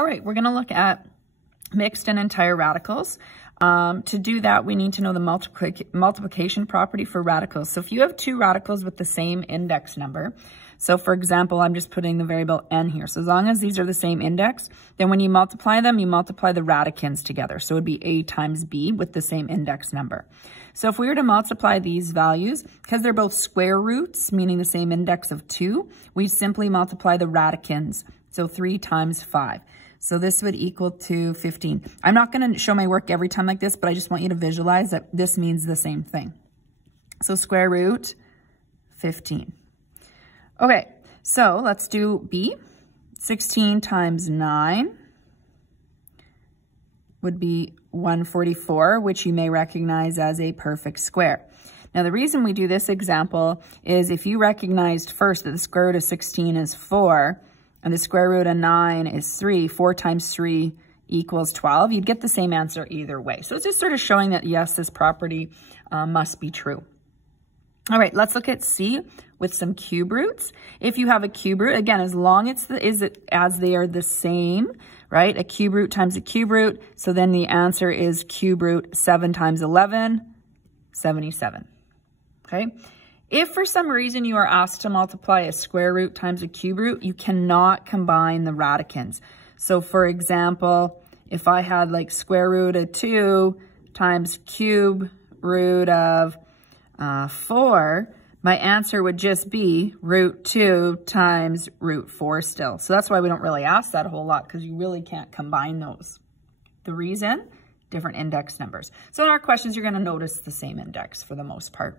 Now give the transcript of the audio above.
All right, we're gonna look at mixed and entire radicals. To do that, we need to know the multiplication property for radicals. So if you have two radicals with the same index number, so for example, I'm just putting the variable n here. So as long as these are the same index, then when you multiply them, you multiply the radicands together. So it would be a times b with the same index number. So if we were to multiply these values, because they're both square roots, meaning the same index of 2, we simply multiply the radicands. So 3 times 5. So this would equal to 15. I'm not going to show my work every time like this, but I just want you to visualize that this means the same thing. So square root 15. Okay, so let's do B. 16 times 9 would be 144, which you may recognize as a perfect square. Now, the reason we do this example is if you recognized first that the square root of 16 is 4, and the square root of 9 is 3, 4 times 3 equals 12, you'd get the same answer either way. So it's just sort of showing that, yes, this property must be true. All right, let's look at C with some cube roots. If you have a cube root, again, as long as they are the same, right? A cube root times a cube root. So then the answer is cube root 7 times 11, 77. Okay. If for some reason you are asked to multiply a square root times a cube root, you cannot combine the radicands. So for example, if I had like square root of 2 times cube root of 4, my answer would just be root 2 times root 4 still. So that's why we don't really ask that a whole lot, because you really can't combine those. The reason? Different index numbers. So in our questions, you're going to notice the same index for the most part.